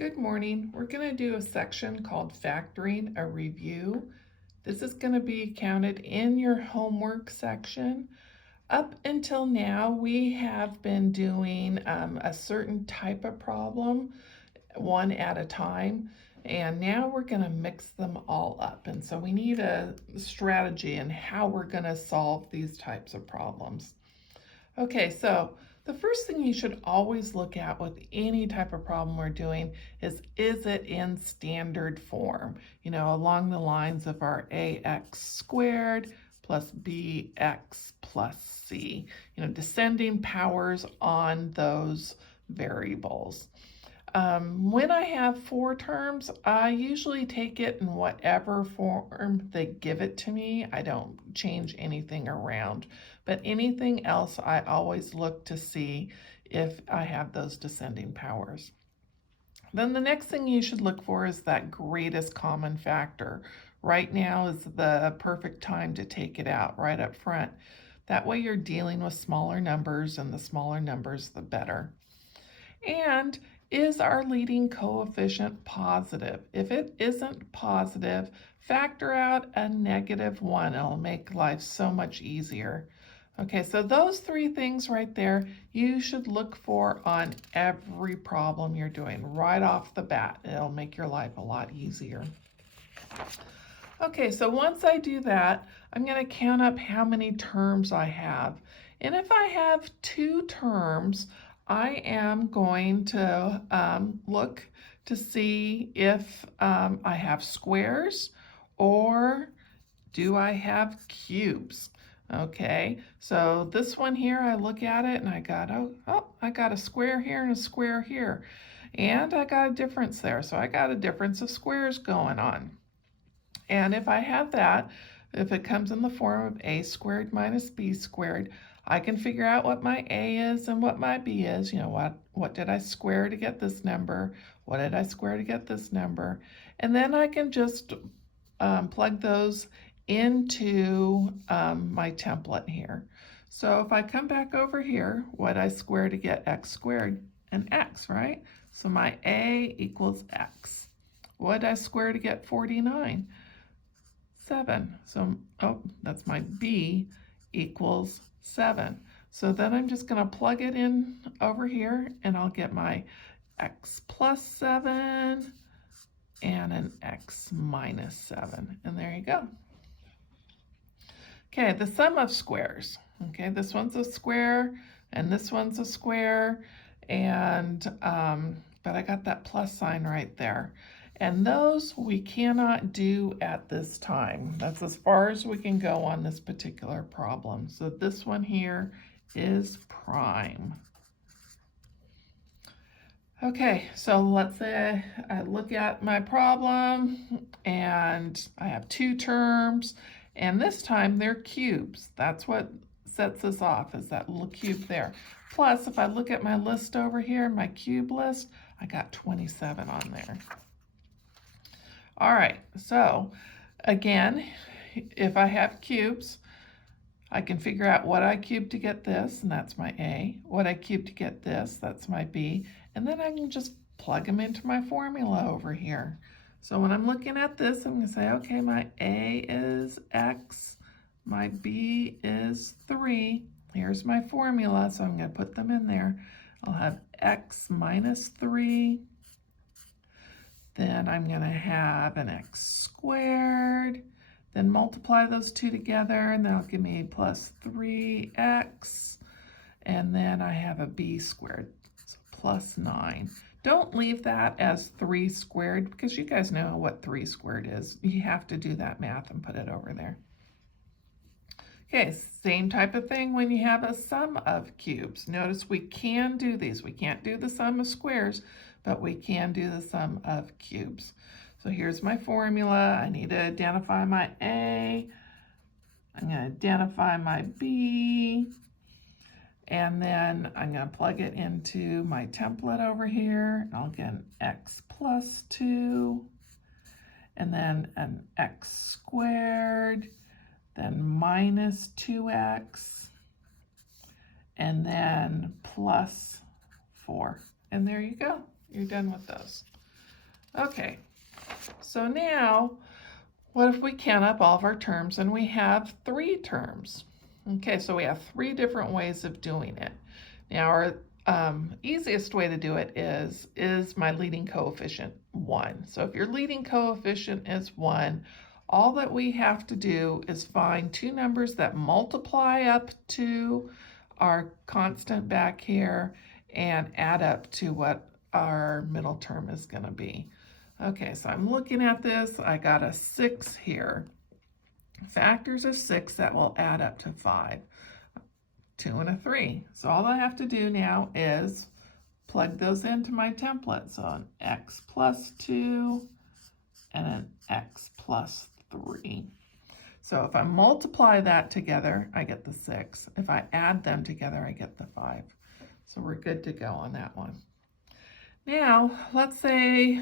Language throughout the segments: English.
Good morning. We're going to do a section called Factoring a Review. This is going to be counted in your homework section. Up until now, we have been doing a certain type of problem, one at a time, and now we're going to mix them all up. And so we need a strategy in how we're going to solve these types of problems. Okay, so the first thing you should always look at with any type of problem we're doing is it in standard form? You know, along the lines of our ax squared plus bx plus c, you know, descending powers on those variables. When I have four terms, I usually take it in whatever form they give it to me. I don't change anything around, but anything else I always look to see if I have those descending powers. Then the next thing you should look for is that greatest common factor. Right now is the perfect time to take it out right up front. That way you're dealing with smaller numbers, and the smaller numbers, the better. And is our leading coefficient positive? If it isn't positive, factor out a -1. It'll make life so much easier. Okay, so those three things right there, you should look for on every problem you're doing right off the bat. It'll make your life a lot easier. Okay, so once I do that, I'm going to count up how many terms I have. And if I have two terms, I am going to look to see if I have squares or do I have cubes. Okay, so this one here, I look at it and I got, I got a square here and a square here. And I got a difference there, so I got a difference of squares going on. And if I have that, if it comes in the form of a squared minus b squared, I can figure out what my a is and what my b is. You know, what did I square to get this number? What did I square to get this number? And then I can just plug those into my template here. So if I come back over here, what I square to get x squared, and x, right? So my a equals x. What did I square to get 49? 7. So, that's my b equals 7. So then I'm just going to plug it in over here, and I'll get my x plus 7 and an x minus 7. And there you go. Okay, the sum of squares. Okay, this one's a square, and this one's a square, and but I got that plus sign right there. And those we cannot do at this time. That's as far as we can go on this particular problem. So this one here is prime. Okay, so let's say I look at my problem and I have two terms, and this time they're cubes. That's what sets us off, is that little cube there. Plus, if I look at my list over here, my cube list, I got 27 on there. All right, so again, if I have cubes, I can figure out what I cubed to get this, and that's my A. What I cubed to get this, that's my B. And then I can just plug them into my formula over here. So when I'm looking at this, I'm going to say, okay, my A is X, my B is 3. Here's my formula, so I'm going to put them in there. I'll have X minus 3. Then I'm going to have an x squared. Then multiply those two together, and that'll give me plus 3x. And then I have a b squared, so plus 9. Don't leave that as 3 squared, because you guys know what 3 squared is. You have to do that math and put it over there. Okay, same type of thing when you have a sum of cubes. Notice we can do these. We can't do the sum of squares, but we can do the sum of cubes. So here's my formula. I need to identify my A. I'm going to identify my B. And then I'm going to plug it into my template over here. I'll get an x plus 2. And then an x squared. Then minus 2x. And then plus 4. And there you go. You're done with those. Okay, so now what if we count up all of our terms and we have 3 terms? Okay, so we have 3 different ways of doing it. Now our easiest way to do it is my leading coefficient 1. So if your leading coefficient is 1, all that we have to do is find 2 numbers that multiply up to our constant back here and add up to what our middle term is going to be. Okay, so I'm looking at this. I got a 6 here. Factors of 6 that will add up to 5. 2 and a 3. So all I have to do now is plug those into my template. So an x plus 2 and an x plus 3. So if I multiply that together, I get the 6. If I add them together, I get the 5. So we're good to go on that one. Now, let's say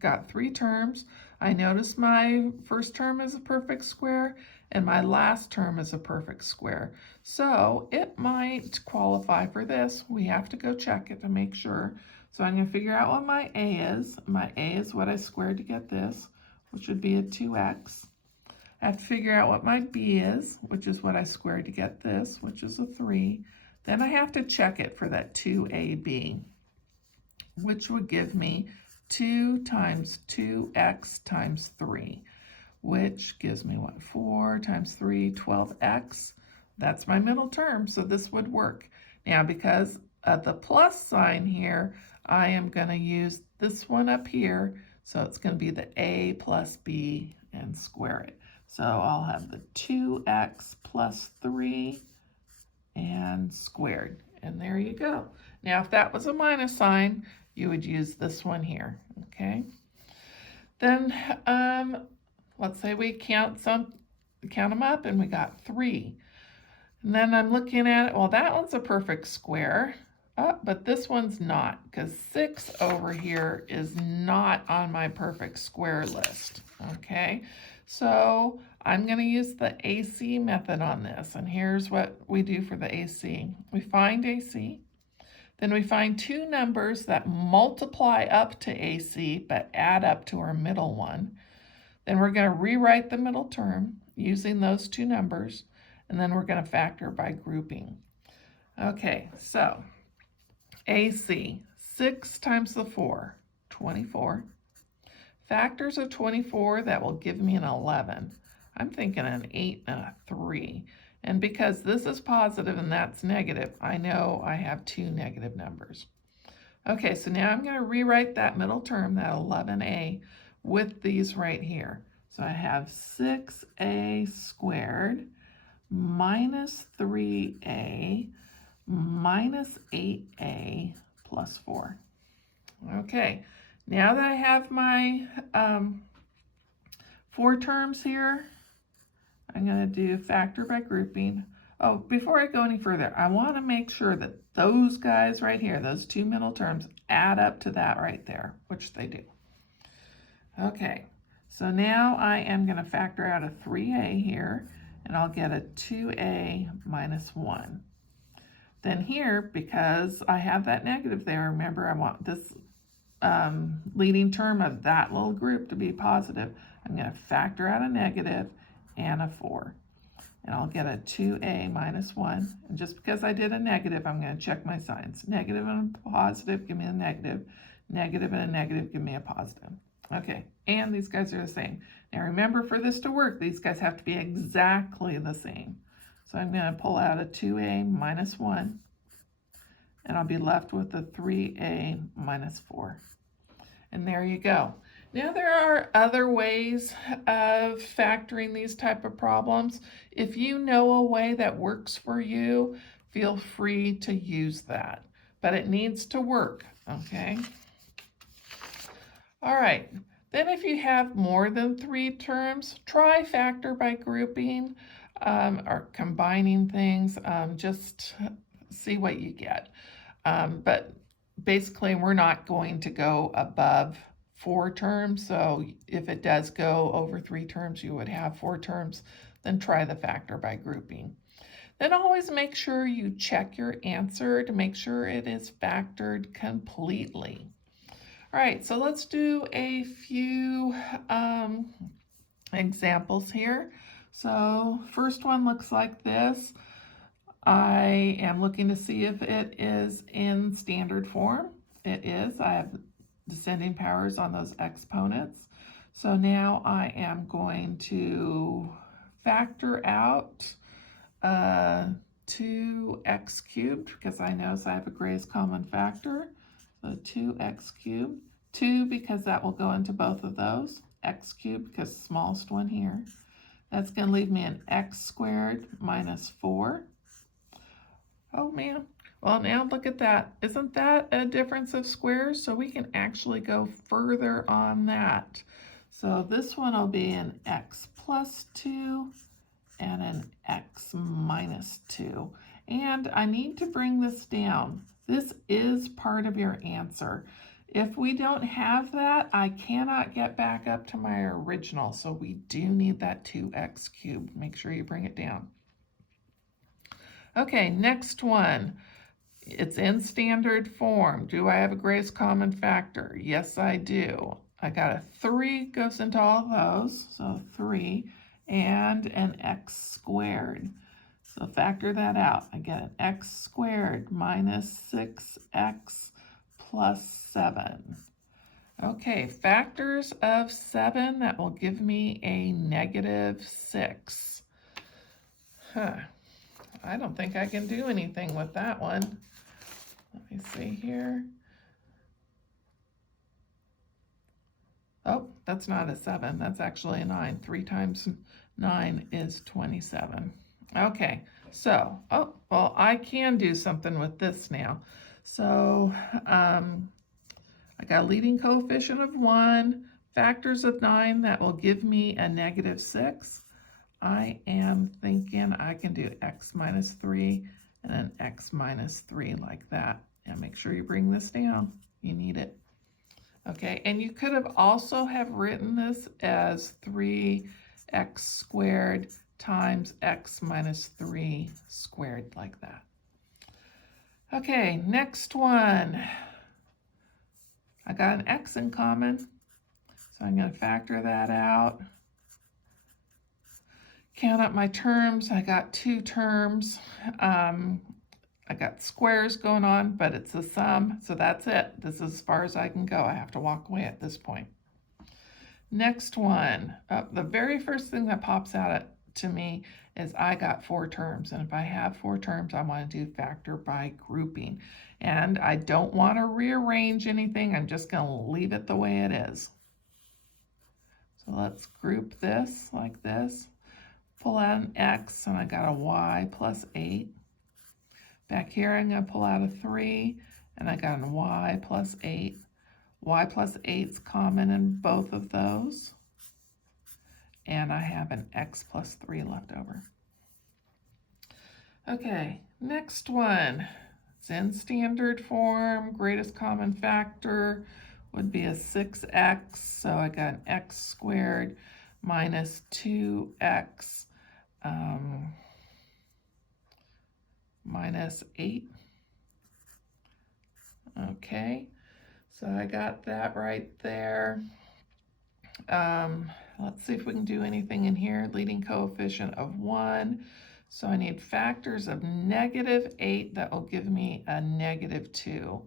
got 3 terms. I notice my first term is a perfect square and my last term is a perfect square. So it might qualify for this. We have to go check it to make sure. So I'm going to figure out what my a is. My a is what I squared to get this, which would be a 2x. I have to figure out what my b is, which is what I squared to get this, which is a 3. Then I have to check it for that 2ab, which would give me 2 times 2x times 3, which gives me what? 4 times 3, 12x. That's my middle term, so this would work. Now, because of the plus sign here, I am going to use this one up here, so it's going to be the a plus b and square it. So I'll have the 2x plus 3 and squared, and there you go. Now, if that was a minus sign, you would use this one here, okay? Then let's say we count them up and we got 3. And then I'm looking at it, well, that one's a perfect square, but this one's not, because 6 over here is not on my perfect square list, okay? So I'm going to use the AC method on this, and here's what we do for the AC. We find AC. Then we find 2 numbers that multiply up to AC but add up to our middle one. Then we're going to rewrite the middle term using those 2 numbers, and then we're going to factor by grouping. Okay, so AC, 6 times the 4, 24. Factors of 24, that will give me an 11. I'm thinking an 8 and a 3. And because this is positive and that's negative, I know I have 2 negative numbers. Okay, so now I'm going to rewrite that middle term, that 11a, with these right here. So I have 6a squared minus 3a minus 8a plus 4. Okay, now that I have my 4 terms here, I'm going to do factor by grouping. Oh, before I go any further, I want to make sure that those guys right here, those 2 middle terms, add up to that right there, which they do. Okay, so now I am going to factor out a 3a here, and I'll get a 2a minus 1. Then here, because I have that negative there, remember I want this leading term of that little group to be positive, I'm going to factor out a negative and a 4. And I'll get a 2a minus 1. And just because I did a negative, I'm going to check my signs. Negative and a positive, give me a negative. Negative and a negative, give me a positive. Okay, and these guys are the same. Now remember, for this to work, these guys have to be exactly the same. So I'm going to pull out a 2a minus 1, and I'll be left with a 3a minus 4. And there you go. Now there are other ways of factoring these type of problems. If you know a way that works for you, feel free to use that. But it needs to work, okay? All right, then if you have more than 3 terms, try factor by grouping or combining things. Just see what you get. But basically, we're not going to go above 4 terms, so if it does go over 3 terms, you would have 4 terms, then try the factor by grouping. Then always make sure you check your answer to make sure it is factored completely. All right, so let's do a few examples here. So first one looks like this. I am looking to see if it is in standard form. It is. I have descending powers on those exponents. So now I am going to factor out 2x cubed, because I know I have a greatest common factor. So 2x cubed. 2 because that will go into both of those. X cubed because the smallest one here. That's going to leave me an x squared minus 4. Oh man. Well, now look at that. Isn't that a difference of squares? So we can actually go further on that. So this one will be an x plus 2 and an x minus 2. And I need to bring this down. This is part of your answer. If we don't have that, I cannot get back up to my original. So we do need that 2x cubed. Make sure you bring it down. Okay, next one. It's in standard form. Do I have a greatest common factor? Yes, I do. I got a 3 goes into all those, so 3, and an x squared. So factor that out. I get an x squared minus 6x plus 7. Okay, factors of 7, that will give me a negative 6. I don't think I can do anything with that one. Let me see here. Oh, that's not a 7. That's actually a 9. 3 times 9 is 27. Okay, so, oh, well, I can do something with this now. So, I got a leading coefficient of 1, factors of 9, that will give me a negative 6. I am thinking I can do x minus 3 and an x minus 3 like that. And make sure you bring this down. You need it. Okay, and you could have also have written this as 3x squared times x minus 3 squared like that. Okay, next one. I got an x in common, so I'm going to factor that out. Count up my terms. I got 2 terms. I got squares going on, but it's a sum, so that's it. This is as far as I can go. I have to walk away at this point. Next one, the very first thing that pops out to me is I got 4 terms, and if I have 4 terms, I want to do factor by grouping. And I don't want to rearrange anything. I'm just going to leave it the way it is. So let's group this like this. Pull out an x, and I got a y plus 8. Back here, I'm going to pull out a 3, and I got a y plus 8. Y plus 8 is common in both of those. And I have an x plus 3 left over. Okay, next one. It's in standard form. Greatest common factor would be a 6x. So I got an x squared minus 2x minus 8. Okay, so I got that right there. Let's see if we can do anything in here. Leading coefficient of 1. So I need factors of negative 8 that will give me a negative 2.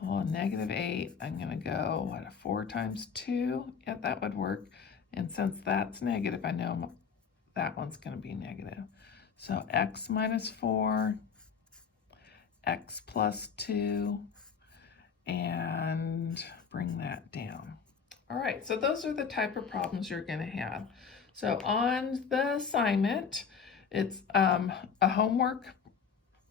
Well, negative 8, I'm going to go, what, 4 times 2? Yeah, that would work. And since that's negative, I know that one's going to be negative. So x minus 4, x plus 2, and bring that down. All right, so those are the type of problems you're going to have. So on the assignment, it's a homework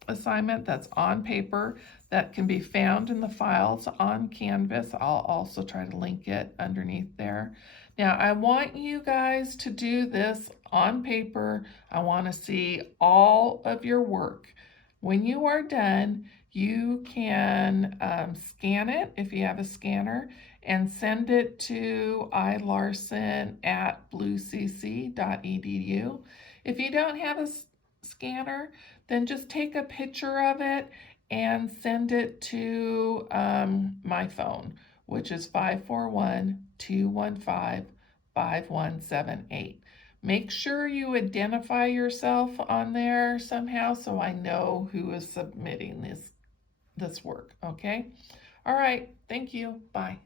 assignment that's on paper that can be found in the files on Canvas. I'll also try to link it underneath there. Now, I want you guys to do this on paper. I want to see all of your work. When you are done, you can scan it if you have a scanner and send it to ilarson@bluecc.edu. If you don't have a scanner, then just take a picture of it and send it to my phone, which is 541-215-5178. Make sure you identify yourself on there somehow so I know who is submitting this work, okay? All right, thank you. Bye.